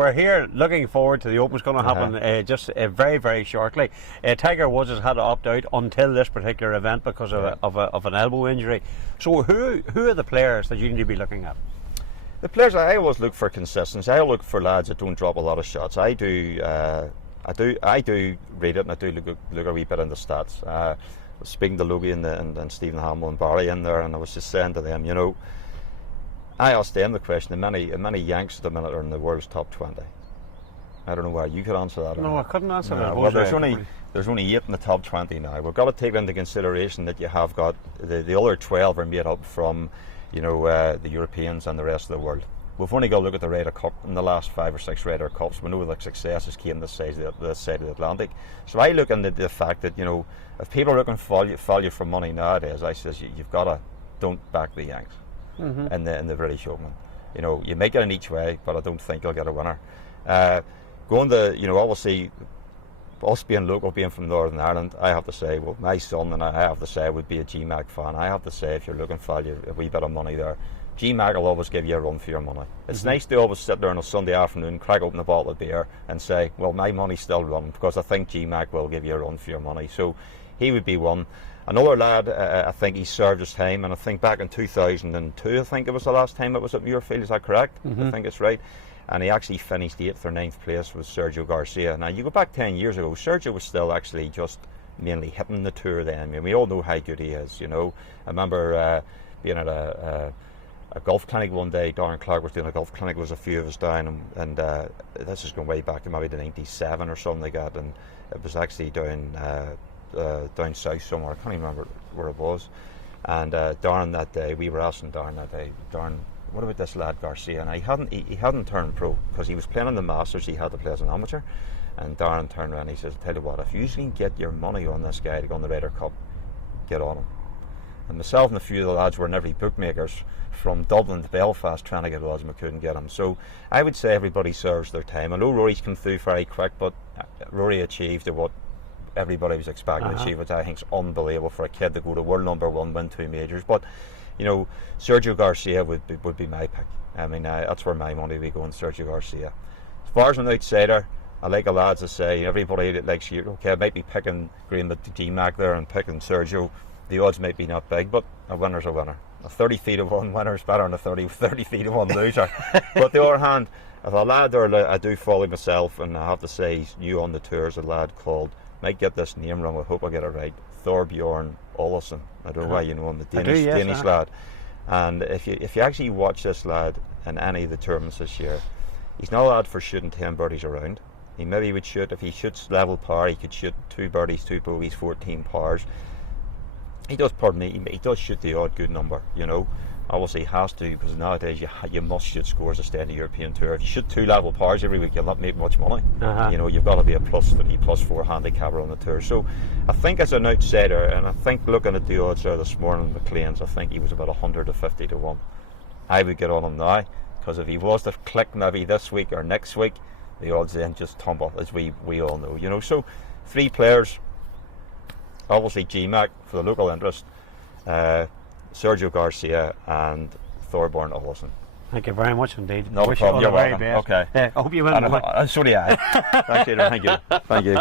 We're here looking forward to the Open's going to happen just very, very shortly. Tiger Woods has had to opt out until this particular event because of an elbow injury. So who are the players that you need to be looking at? The players, I always look for consistency. I look for lads that don't drop a lot of shots. I do read it, and I do look a wee bit in the stats. I was speaking to Logie and Stephen Hamill and Barry in there, and I was just saying to them, you know, I asked them the question: how many Yanks at the minute are in the world's top 20? I don't know why you could answer that. No, I couldn't answer that. Well, there's only 8 in the top 20 now. We've got to take into consideration that you have got the other 12 are made up from, you know, the Europeans and the rest of the world. We've only got to look at the Ryder Cup in the last 5 or 6 Ryder Cups. We know the successes came this side of the Atlantic. So I look into the fact that, you know, if people are looking for value for money nowadays, I says you've got to don't back the Yanks in the British Open. You know, you make it in each way, but I don't think you'll get a winner. Going to, you know, obviously, us being local, being from Northern Ireland, I have to say, well, my son and I have to say would be a GMAC fan. I have to say, if you're looking for a wee bit of money there, GMAC will always give you a run for your money. It's nice to always sit there on a Sunday afternoon, crack open a bottle of beer and say, well, my money's still running, because I think GMAC will give you a run for your money. So he would be one. Another lad, I think he served his time, and I think back in 2002, I think it was the last time it was at Muirfield, is that correct? I think it's right. And he actually finished 8th or 9th place with Sergio Garcia. Now, you go back 10 years ago, Sergio was still actually just mainly hitting the tour then. I mean, we all know how good he is, you know. I remember being at a golf clinic one day. Darren Clark was doing a golf clinic, there was a few of us down, and this is going way back to maybe the 97 or something like that, and it was actually down south somewhere. I can't even remember where it was. And Darren that day, we were asking Darren that day, Darren, what about this lad Garcia? And he hadn't turned pro, because he was playing in the Masters. He had to play as an amateur. And Darren turned around and he says, tell you what, if you can get your money on this guy to go on the Ryder Cup, get on him. And myself and a few of the lads were in every bookmakers from Dublin to Belfast trying to get odds, and we couldn't get him. So I would say everybody serves their time. I know Rory's come through very quick, but Rory achieved what everybody was expecting to achieve, which I think is unbelievable for a kid to go to world #1, win 2 majors. But you know, Sergio Garcia would be my pick. I mean, that's where my money would be going, Sergio Garcia. As far as an outsider, I like the lads to say, everybody that likes you, okay, I might be picking Graham at GMAC there and picking Sergio. The odds might be not big, but a winner's a winner. A 30 feet of one winner is better than a 30 feet of one loser. But on the other hand, if a lad there, I do follow myself, and I have to say he's new on the tour, is a lad called, might get this name wrong, I hope I get it right, Thorbjorn Olesen. I don't know why you know him, the Danish lad. And if you actually watch this lad in any of the tournaments this year, he's not a lad for shooting 10 birdies around. He maybe would shoot, if he shoots level par, he could shoot 2 birdies, 2 bogeys, 14 pars. He does, he does shoot the odd good number, you know. Obviously he has to, because nowadays you must shoot scores to stay in the European Tour. If you shoot 2 level pars every week, you'll not make much money. You know, you've got to be a +3, +4 handicapper on the tour. So I think as an outsider, and I think looking at the odds there this morning, McLean's, I think he was about 150 to 1. I would get on him now, because if he was to click maybe this week or next week, the odds then just tumble, as we all know, you know. So 3 players, obviously GMAC for the local interest, Sergio Garcia and Thorbjorn Olesen. Thank you very much indeed. No problem, you're welcome. Okay. I hope you win. So do I. Thanks, Adrian. Thank you. Thank you.